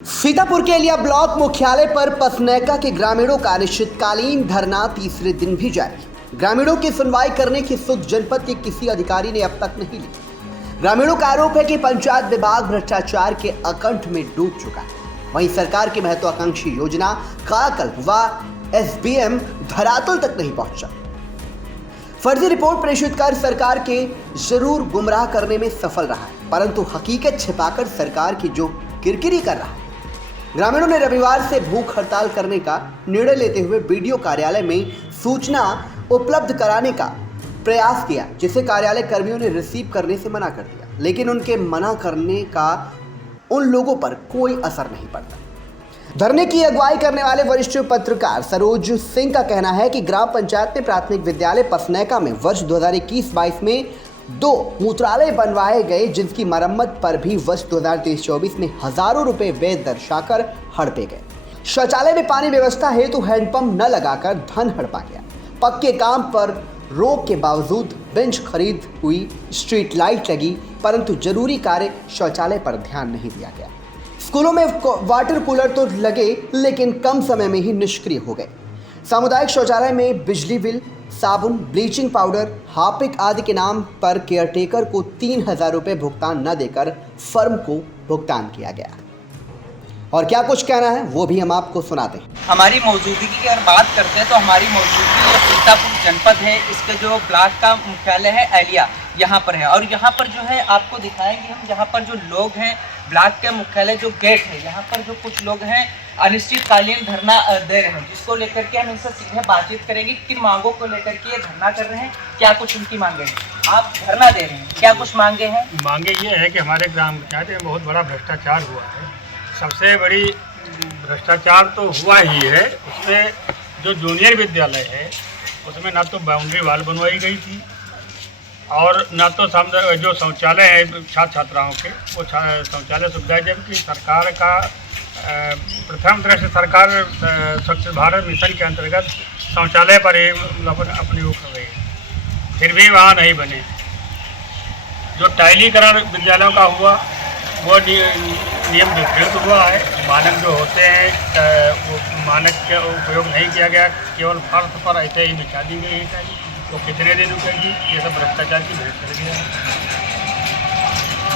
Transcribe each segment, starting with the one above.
सीतापुर के एलिया ब्लॉक मुख्यालय पर पसनैका के ग्रामीणों का अनिश्चितकालीन धरना तीसरे दिन भी जारी। ग्रामीणों की सुनवाई करने की सुध जनपद के किसी अधिकारी ने अब तक नहीं ली। ग्रामीणों का आरोप है कि पंचायत विभाग भ्रष्टाचार के अकंठ में डूब चुका है। वहीं सरकार की महत्वाकांक्षी योजना कायाकल्प व एसबीएम धरातल तक नहीं पहुंचा। फर्जी रिपोर्ट प्रेषित कर सरकार के जरूर गुमराह करने में सफल रहा है, परंतु हकीकत छिपाकर सरकार की जो किरकिरी कर रहा है। ग्रामीणों ने रविवार से भूख हड़ताल करने का निर्णय लेते हुए बीडीओ कार्यालय में सूचना उपलब्ध कराने का प्रयास किया, जिसे कार्यालय कर्मियों ने रिसीव करने से मना कर दिया, लेकिन उनके मना करने का उन लोगों पर कोई असर नहीं पड़ता। धरने की अगुवाई करने वाले वरिष्ठ पत्रकार सरोज सिंह का कहना है कि ग्राम पंचायत ने प्राथमिक विद्यालय पसनैका में वर्ष 2021-22 में 2 मूत्रालय बनवाए गए, जिनकी मरम्मत पर भी वर्ष 2023-24 में हजारों रुपए व्यय दर्शाकर हड़पे गए। शौचालय में पानी व्यवस्था हेतु हैंडपंप न लगाकर धन हड़पा गया। पक्के काम पर रोक के बावजूद बेंच खरीद हुई, स्ट्रीट लाइट लगी, परंतु जरूरी कार्य शौचालय पर ध्यान नहीं दिया गया। स्कूलों में वाटर कूलर तो लगे, लेकिन कम समय में ही निष्क्रिय हो गए। सामुदायिक शौचालय में बिजली बिल, साबुन, ब्लीचिंग पाउडर, हार्पिक आदि के नाम पर केयरटेकर को 3000 रुपये भुगतान न देकर फर्म को भुगतान किया गया। और क्या कुछ कहना है वो भी हम आपको सुनाते हैं। हमारी मौजूदगी की अगर बात करते हैं तो हमारी मौजूदगी जो सीतापुर जनपद है, इसके जो ब्लॉक का मुख्यालय है एलिया, यहाँ पर है। और यहाँ पर जो है आपको दिखाएंगे हम, यहाँ पर जो लोग हैं ब्लॉक के मुख्यालय जो गेट है, यहाँ पर जो कुछ लोग हैं अनिश्चितकालीन धरना दे रहे हैं, जिसको लेकर के हम इनसे सीधे बातचीत करेंगे। किन मांगों को लेकर के ये धरना कर रहे हैं, क्या कुछ उनकी मांगे हैं। आप धरना दे रहे हैं, क्या कुछ मांगे हैं? मांगे ये है कि हमारे ग्राम पंचायत में बहुत बड़ा भ्रष्टाचार हुआ है। सबसे बड़ी भ्रष्टाचार तो हुआ ही है। उसमें जो जूनियर विद्यालय है उसमें ना तो बाउंड्री वाल बनवाई गई थी और ना तो जो शौचालय है छात्र छात्राओं के वो शौचालय सुविधा, जबकि सरकार का प्रथम दृष्टि सरकार स्वच्छ भारत मिशन के अंतर्गत शौचालय पर ही अपनी वो कर रही है, फिर भी वहाँ नहीं बने। जो टाइलीकरण विद्यालयों का हुआ वो नियम विपरीत हुआ है। मानक जो होते हैं वो मानक का उपयोग नहीं किया गया, केवल फर्श पर ऐसे ही बिछा दी गई है। तो कितने दिन रुकेगी, ये सब भ्रष्टाचार की भेंट कर गया है।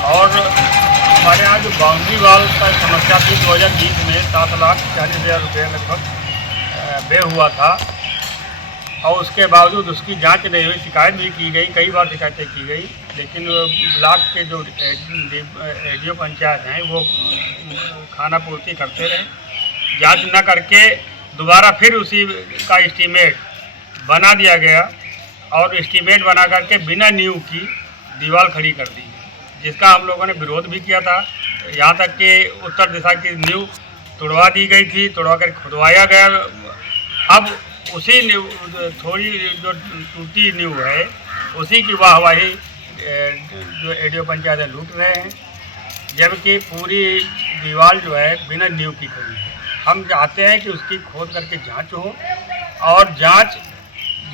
और हमारे यहाँ जो बाउंड्री वाल का समस्या थी 2020 में 7,40,000 रुपये लगभग व्यय हुआ था, और उसके बावजूद उसकी जांच नहीं हुई। शिकायत भी की गई, कई बार शिकायतें की गई, लेकिन ब्लॉक के जो एडीओ पंचायत हैं वो खाना पूर्ति करते रहे। जांच न करके दोबारा फिर उसी का एस्टीमेट बना दिया गया और एस्टीमेट बना करके बिना नींव की दीवार खड़ी कर दी, जिसका हम लोगों ने विरोध भी किया था। यहाँ तक कि उत्तर दिशा की नींव तोड़वा दी गई थी, तोड़वा कर खुदवाया गया। अब उसी नींव, थोड़ी जो टूटी नींव है, उसी की वाहवाही जो एडीओ पंचायत लूट रहे हैं, जबकि पूरी दीवार जो है बिना नींव की खड़ी है। हम चाहते हैं कि उसकी खोद करके जांच हो, और जांच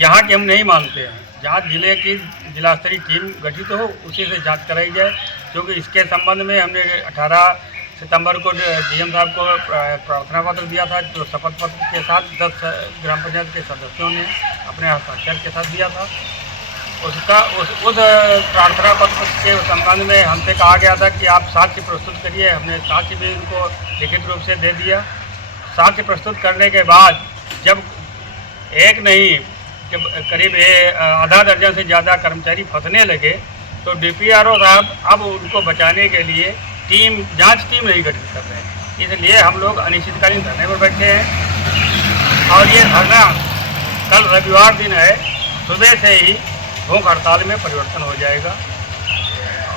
यहाँ की हम नहीं मानते हैं। जांच जिले की जिला स्तरीय टीम गठित हो, उसी से जांच कराई जाए, क्योंकि इसके संबंध में हमने 18 सितंबर को डीएम साहब को प्रार्थना पत्र दिया था, जो शपथ पत्र के साथ 10 ग्राम पंचायत के सदस्यों ने अपने हस्ताक्षर के साथ दिया था। उस प्रार्थना पत्र के संबंध में हमसे कहा गया था कि आप साक्ष्य प्रस्तुत करिए। हमने साक्ष्य भी उनको लिखित रूप से दे दिया। साक्ष्य प्रस्तुत करने के बाद जब एक नहीं जब करीब आधा दर्जन से ज़्यादा कर्मचारी फंसने लगे, तो डीपीआरओ साहब अब उनको बचाने के लिए जांच टीम नहीं गठित कर रहे हैं। इसलिए हम लोग अनिश्चितकालीन धरने पर बैठे हैं, और ये धरना कल रविवार दिन है, सुबह से ही भूख हड़ताल में परिवर्तन हो जाएगा,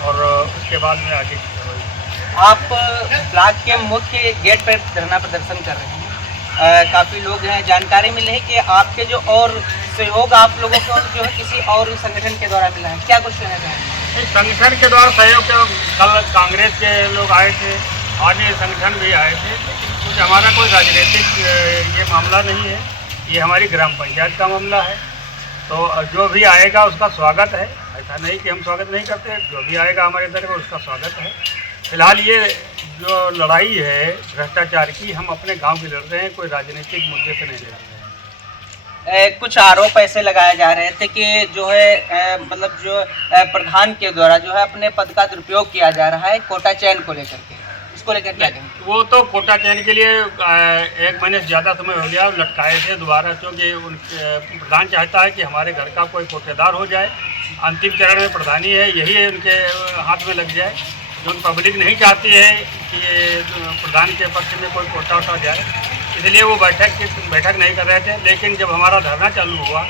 और उसके बाद में आगे आप ब्लॉक के मुख्य गेट पर धरना प्रदर्शन कर रहे हैं। काफ़ी लोग हैं, जानकारी मिली है कि आपके जो और सहयोग आप लोगों को जो है किसी और संगठन के द्वारा मिला है, क्या कुछ कहना चाहेंगे? इस संगठन के द्वारा सहयोग के कल कांग्रेस के लोग आए थे, आज ये संगठन भी आए थे, कुछ हमारा कोई राजनीतिक ये मामला नहीं है, ये हमारी ग्राम पंचायत का मामला है। तो जो भी आएगा उसका स्वागत है, ऐसा नहीं कि हम स्वागत नहीं करते, जो भी आएगा हमारे इधर में उसका स्वागत है। फिलहाल ये जो लड़ाई है भ्रष्टाचार की, हम अपने गांव की लड़ रहे हैं, कोई राजनीतिक मुद्दे से नहीं लड़ रहे हैं। कुछ आरोप ऐसे लगाए जा रहे थे कि जो है मतलब जो प्रधान के द्वारा जो है अपने पद का दुरुपयोग किया जा रहा है कोटा चयन को लेकर के, इसको लेकर क्या कहेंगे? वो तो कोटा चयन के लिए 1 महीने से ज़्यादा समय हो गया, लटकाए थे दोबारा, क्योंकि प्रधान चाहता है कि हमारे घर का कोई कोटेदार हो जाए, अंतिम चरण में प्रधानी है, यही उनके हाथ में लग जाए। जो पब्लिक नहीं चाहती है कि प्रधान के पक्ष में कोई कोटा उठा जाए, इसलिए वो बैठक नहीं कर रहे थे। लेकिन जब हमारा धरना चालू हुआ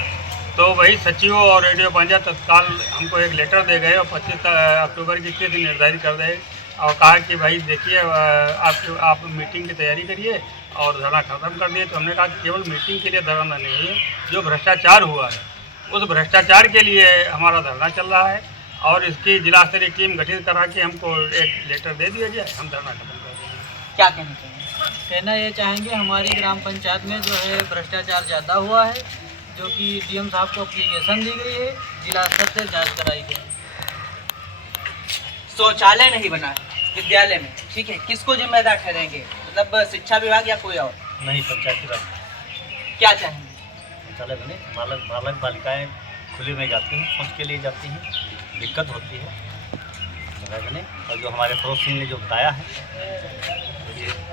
तो वही सचिव और रेडियो पंचायत तत्काल हमको एक लेटर दे गए और 25 अक्टूबर की तिथि निर्धारित कर गए और कहा कि भाई देखिए आप मीटिंग की तैयारी करिए और धरना खत्म कर दिए। तो हमने कहा कि केवल मीटिंग के लिए धरना नहीं है, जो भ्रष्टाचार हुआ है उस भ्रष्टाचार के लिए हमारा धरना चल रहा है और इसकी जिला स्तरीय टीम गठित करा के हमको एक लेटर दे दिया जाए, हम धरना खत्म कर देंगे। क्या कहना चाहिए? कहना ये चाहेंगे हमारी ग्राम पंचायत में जो है भ्रष्टाचार ज़्यादा हुआ है, जो कि डीएम साहब को एप्लीकेशन दी गई है, जिला स्तर से जांच कराई गई। शौचालय नहीं बना है विद्यालय में, ठीक है, किसको जिम्मेदार ठहरेंगे? मतलब शिक्षा विभाग या कोई और? नहीं, पंचायती राज क्या चाहेंगे? शौचालय बने, बालक बालिकाएँ खुले में जाती हैं, शौच के लिए जाती हैं, दिक्कत होती है, शौचालय बने। और जो हमारे पड़ोसी ने जो बताया है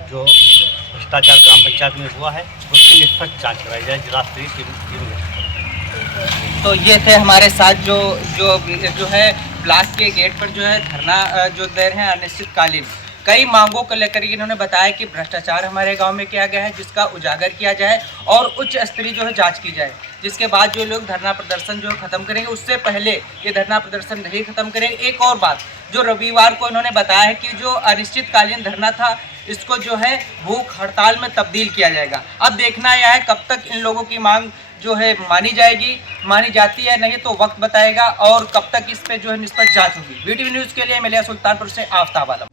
जो भ्रष्टाचार ग्राम पंचायत में हुआ है उसकी निष्पक्ष जाँच कराई जाए, जिला स्तरीय टीम। तो ये थे हमारे साथ जो है ब्लॉक के गेट पर जो है धरना जो दे रहे हैं अनिश्चितकालीन, कई मांगों को लेकर इन्होंने बताया कि भ्रष्टाचार हमारे गांव में किया गया है, जिसका उजागर किया जाए और उच्च स्तरीय जो है जांच की जाए, जिसके बाद जो लोग धरना प्रदर्शन जो है खत्म करेंगे, उससे पहले ये धरना प्रदर्शन नहीं खत्म करेंगे। एक और बात जो रविवार को इन्होंने बताया है कि जो अनिश्चितकालीन धरना था इसको जो है भूख हड़ताल में तब्दील किया जाएगा। अब देखना यह है कब तक इन लोगों की मांग जो है मानी जाती है, नहीं तो वक्त बताएगा और कब तक इस पे जो है निष्पक्ष जांच होगी। वीटीवी न्यूज़ के लिए मिलिया सुल्तानपुर से आफ्ताब आलम।